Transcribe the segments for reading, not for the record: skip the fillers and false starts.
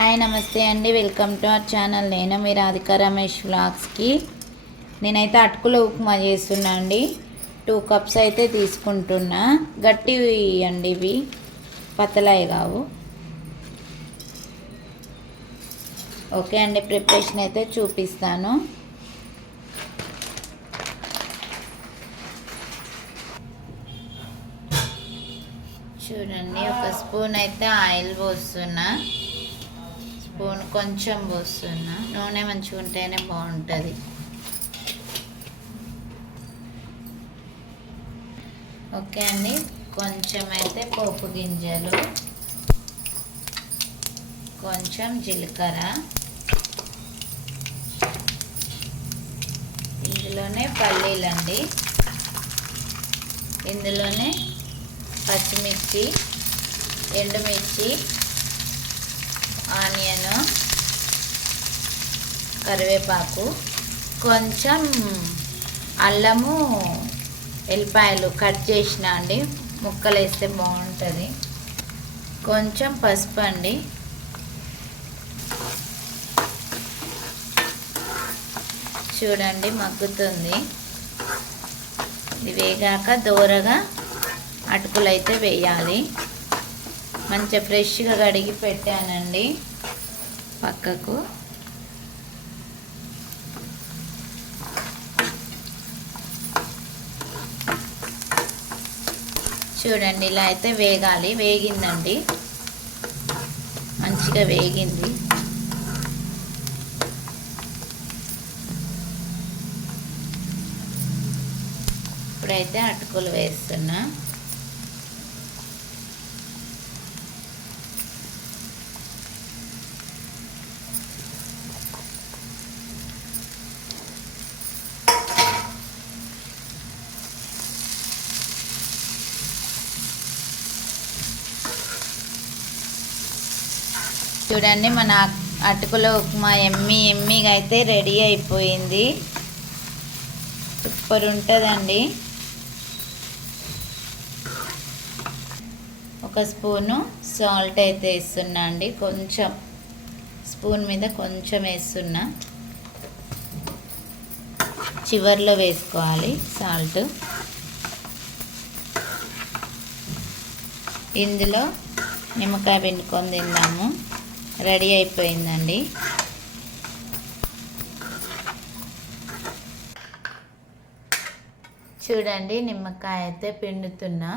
Hi నమస్తే అండి, welcome to our channel. నేను మీ రాధికా రమేష్ వ్లాగ్స్కి. నేనైతే అటుకుల ఉప్మా చేస్తున్నా అండి. 2 కప్స్ అయితే తీసుకుంటున్నా. గట్టివి అండి, ఇవి పతలాయి కావు. ఓకే అండి, ప్రిపరేషన్ అయితే చూపిస్తాను. చూడండి, ఒక స్పూన్ అయితే ఆయిల్ పోస్తున్నా. స్పూన్ కొంచెం పోస్తున్నా. నూనె మంచిగా ఉంటేనే బాగుంటుంది. ఓకే అండి, కొంచెం అయితే పోపు గింజలు, కొంచెం జీలకర్ర, ఇందులోనే పల్లీలండి, ఇందులోనే పచ్చిమిర్చి, ఎండుమిర్చి, ఆనియన్, కరివేపాకు, కొంచెం అల్లము, ఎల్లిపాయలు కట్ చేసిన అండి, ముక్కలు వేస్తే బాగుంటుంది. కొంచెం పసుపు అండి. చూడండి, మగ్గుతుంది. ఇది వేగాక దోరగా అటుకులు అయితే వేయాలి. మంచిగా ఫ్రెష్గా కడిగి పెట్టానండి పక్కకు. చూడండి, ఇలా అయితే వేగాలి. వేగిందండి, మంచిగా వేగింది. ఇప్పుడైతే అటుకులు వేస్తున్నా. చూడండి, మన అటుకుల ఉప్మా ఎమ్మీగా అయితే రెడీ అయిపోయింది. సూపర్ ఉంటుందండి. ఒక స్పూను సాల్ట్ అయితే వేస్తున్నా అండి. కొంచెం స్పూన్ మీద కొంచెం వేస్తున్నా. చివర్లో వేసుకోవాలి సాల్ట్. ఇందులో నిమ్మకాయ పిండుకొని తిందాము. రెడీ అయిపోయిందండి. చూడండి, నిమ్మకాయ అయితే పిండుతున్నా.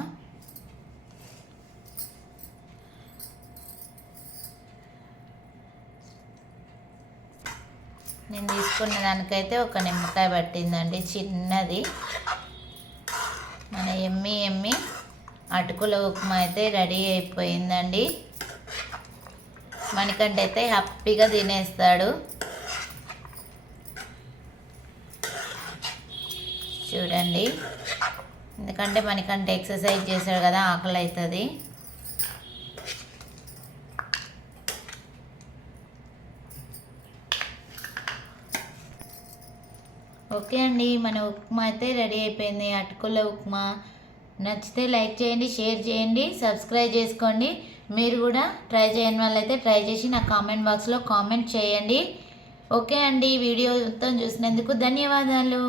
నేను తీసుకున్న దానికైతే ఒక నిమ్మకాయ పట్టిందండి, చిన్నది. మన ఎమ్మి అటుకుల ఉప్మా అయితే రెడీ అయిపోయిందండి. మణికంఠ అయితే హ్యాపీగా తినేస్తాడు. చూడండి, ఎందుకంటే మణికంఠ ఎక్సర్సైజ్ చేశాడు కదా, ఆకలి అవుతుంది. ఓకే అండి, మన ఉప్మా అయితే రెడీ అయిపోయింది. అటుకుల ఉప్మా నచ్చితే లైక్ చేయండి, షేర్ చేయండి, సబ్స్క్రైబ్ చేసుకోండి. మీరు కూడా ట్రై చేయని వాళ్ళైతే ట్రై చేసి నా కామెంట్ బాక్స్లో కామెంట్ చేయండి. ఓకే అండి, వీడియో మొత్తం చూసినందుకు ధన్యవాదాలు.